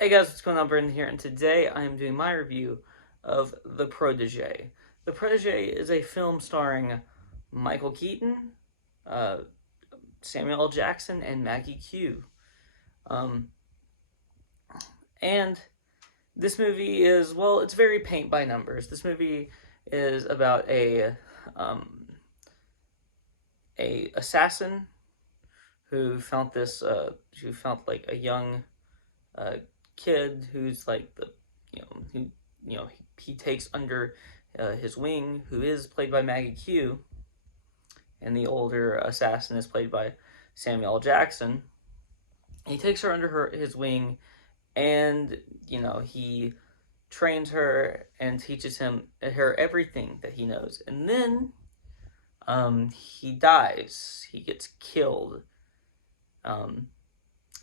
Hey guys, what's going on? Brendan here, and today I am doing my review of The Protégé. The Protégé is a film starring Michael Keaton, uh, Samuel L. Jackson, and Maggie Q. Um, and this movie is, well, it's very paint by numbers. This movie is about um, a assassin who found like a young uh, kid who's like the you know who he takes under his wing, who is played by Maggie Q, and the older assassin is played by Samuel L. Jackson. He takes her under his wing, and he trains her and teaches her everything that he knows, and then he dies. He gets killed. Um,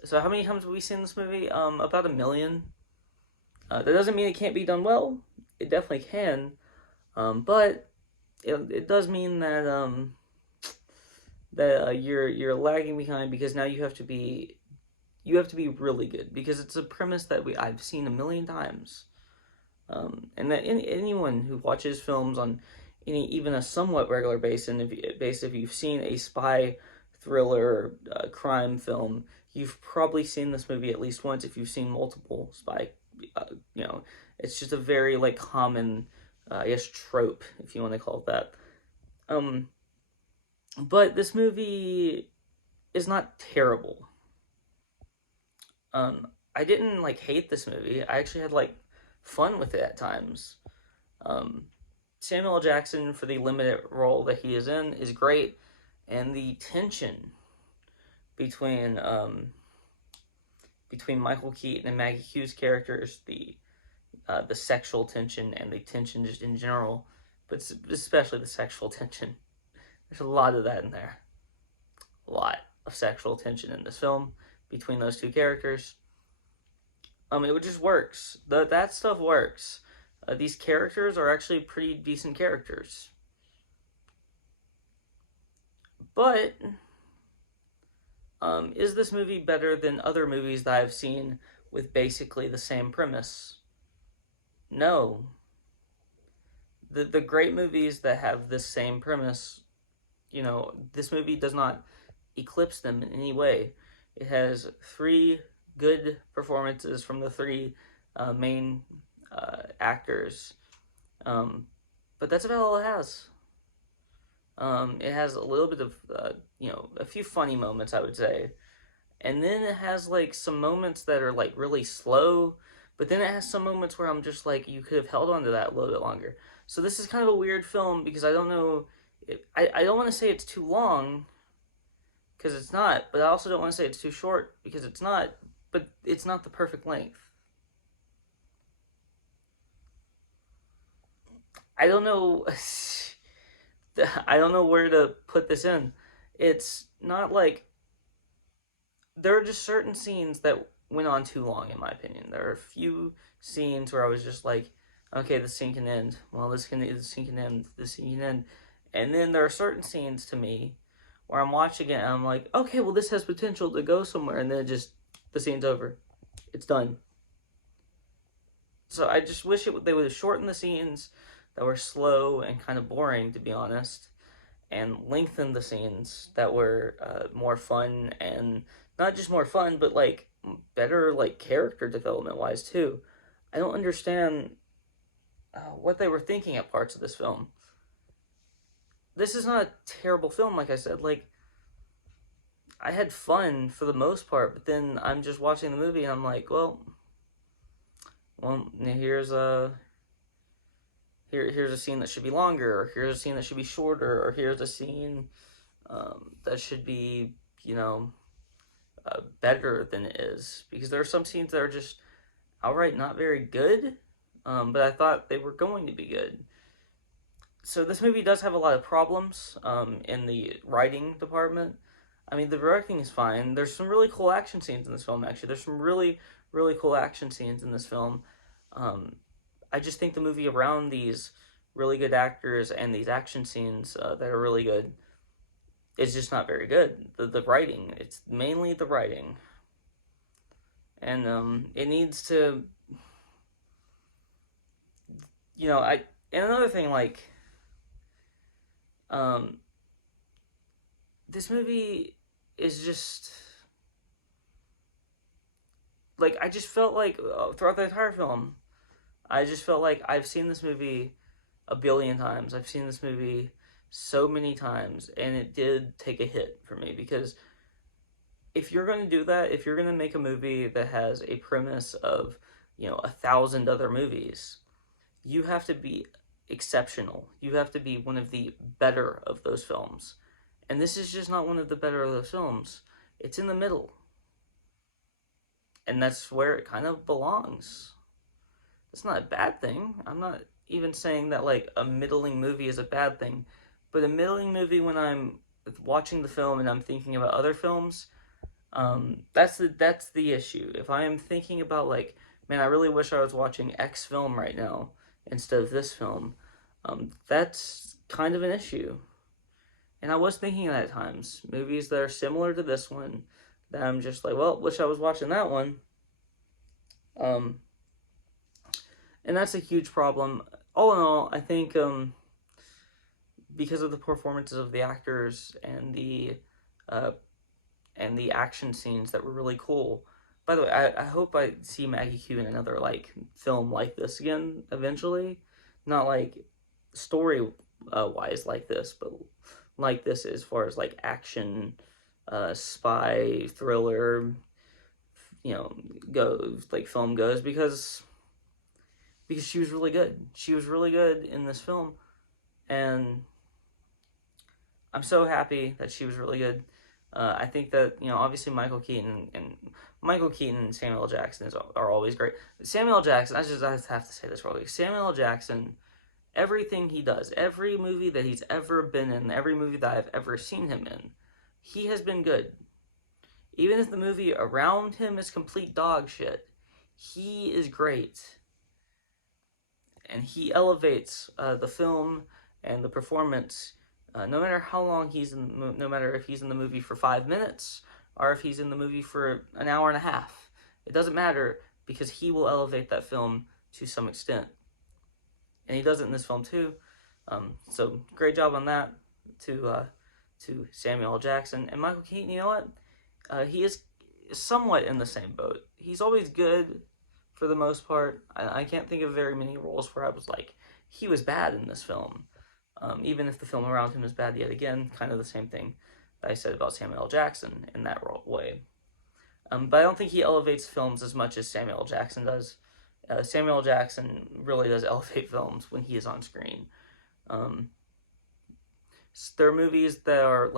so how many times have we seen this movie? About a million. That doesn't mean it can't be done well. It definitely can, but it does mean that you're lagging behind, because now you have to be really good, because it's a premise that I've seen a million times, and that anyone who watches films on even a somewhat regular basis, if you've seen a spy thriller crime film, you've probably seen this movie at least once. If you've seen multiple spy, uh, you know, it's just a very like common, I guess, trope, if you want to call it that. Um, but this movie is not terrible. I didn't like hate this movie. I actually had like fun with it at times. Um, Samuel L. Jackson, for the limited role that he is in, is great, and the tension between between Michael Keaton and Maggie Q's characters, the sexual tension and the tension just in general, but especially the sexual tension. There's a lot of that in there. A lot of sexual tension in this film between those two characters. It just works. That stuff works. These characters are actually pretty decent characters. But is this movie better than other movies that I've seen with basically the same premise? No. The great movies that have this same premise, this movie does not eclipse them in any way. It has three good performances from the three main actors, but that's about all it has. It has a little bit of, a few funny moments, I would say, and then it has like some moments that are like really slow, but then it has some moments where I'm just like, you could have held on to that a little bit longer. So this is kind of a weird film, because I don't know. I don't want to say it's too long, because it's not, but I also don't want to say it's too short, because it's not, but it's not the perfect length. I don't know. I don't know where to put this in. It's not like, there are just certain scenes that went on too long, in my opinion. There are a few scenes where I was just like, okay, this scene can end. Well, this scene can end. This scene can end. And then there are certain scenes to me where I'm watching it and I'm like, okay, well, this has potential to go somewhere, and then the scene's over. It's done. So I just wish they would have shortened the scenes that were slow and kind of boring, to be honest, and lengthened the scenes that were more fun, and not just more fun, but like better like character development wise too. I don't understand what they were thinking at parts of this film. This is not a terrible film, like I said. Like, I had fun for the most part, but then I'm just watching the movie and I'm like, well, here's a scene that should be longer, or here's a scene that should be shorter, or here's a scene that should be, better than it is. Because there are some scenes that are just outright not very good, but I thought they were going to be good. So this movie does have a lot of problems in the writing department. I mean, the directing is fine. There's some really cool action scenes in this film, actually. There's some really, really cool action scenes in this film. Um, I just think the movie around these really good actors and these action scenes that are really good is just not very good. The writing, it's mainly the writing. and it needs to, I and another thing, like, um, this movie is just like, I just felt like throughout the entire film, I just felt like I've seen this movie a billion times. I've seen this movie so many times, and it did take a hit for me because if you're going to do that, if you're going to make a movie that has a premise of, 1,000 other movies, you have to be exceptional. You have to be one of the better of those films. And this is just not one of the better of those films. It's in the middle. And that's where it kind of belongs. It's not a bad thing. I'm not even saying that like a middling movie is a bad thing. But a middling movie when I'm watching the film and I'm thinking about other films, that's the issue. If I am thinking about like, man, I really wish I was watching X film right now instead of this film, that's kind of an issue. And I was thinking that at times, movies that are similar to this one, that I'm just like, well, wish I was watching that one. Um, and that's a huge problem. All in all, I think because of the performances of the actors uh, and the action scenes that were really cool. By the way, I hope I see Maggie Q in another like film like this again eventually. Not like story wise like this, but like this as far as like action, spy thriller, goes like film goes because she was really good. She was really good in this film, and I'm so happy that she was really good. I think that obviously Michael Keaton and Samuel L. Jackson are always great. Samuel L. Jackson, I have to say this real quick. Samuel L. Jackson, everything he does, every movie that he's ever been in, every movie that I've ever seen him in, he has been good. Even if the movie around him is complete dog shit, he is great, and he elevates the film and the performance. No matter how long no matter if he's in the movie for 5 minutes or if he's in the movie for an hour and a half, it doesn't matter because he will elevate that film to some extent, and he does it in this film too. So great job on that to Samuel L. Jackson and Michael Keaton. You know what? He is somewhat in the same boat. He's always good for the most part. I can't think of very many roles where I was like, he was bad in this film. Even if the film around him is bad yet again, kind of the same thing that I said about Samuel L. Jackson in that way. But I don't think he elevates films as much as Samuel L. Jackson does. Samuel L. Jackson really does elevate films when he is on screen. There are movies that are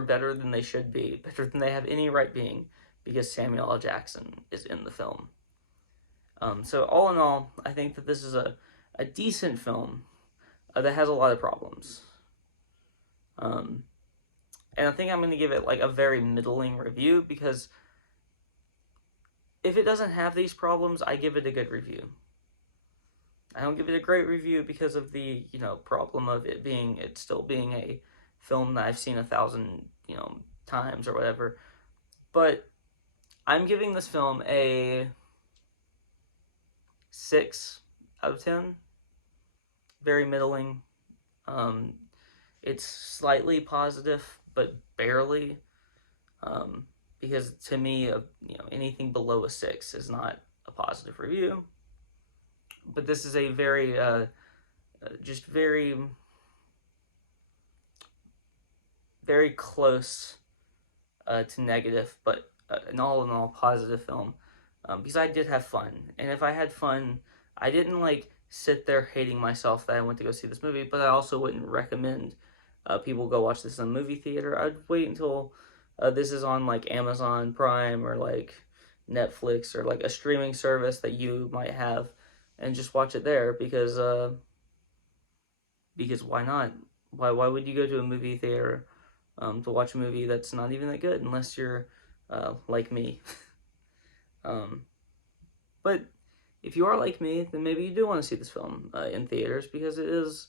better than they should be, better than they have any right being, because Samuel L. Jackson is in the film. So all in all, I think that this is a decent film that has a lot of problems. And I think I'm going to give it like a very middling review because if it doesn't have these problems, I give it a good review. I don't give it a great review because of the problem of it still being a film that I've seen 1,000 times or whatever. But I'm giving this film a 6 out of 10. Very middling. It's slightly positive, but barely. Because to me, anything below a 6 is not a positive review. But this is a very, just very, very close to negative, but an all in all positive film. Because I did have fun, and if I had fun, I didn't like sit there hating myself that I went to go see this movie. But I also wouldn't recommend people go watch this in a movie theater. I'd wait until this is on like Amazon Prime or like Netflix or like a streaming service that you might have, and just watch it there because why not? Why would you go to a movie theater to watch a movie that's not even that good unless you're like me? But if you are like me, then maybe you do want to see this film in theaters because it is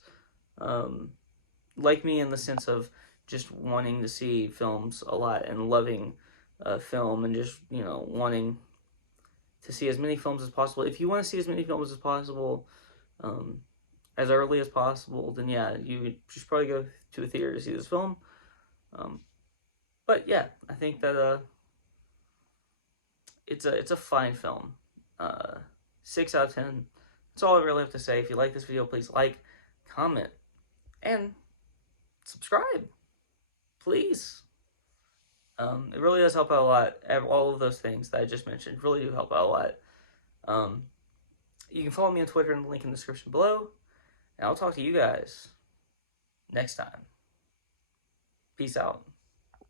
like me in the sense of just wanting to see films a lot and loving film and just wanting to see as many films as possible. If you want to see as many films as possible, um, as early as possible, then yeah, you should probably go to a theater to see this film. Um, but yeah, I think that it's a fine film. 6 out of 10. That's all I really have to say. If you like this video, please like, comment, and subscribe, please. It really does help out a lot. All of those things that I just mentioned really do help out a lot. Um, you can follow me on Twitter in the link in the description below, and I'll talk to you guys next time. Peace out.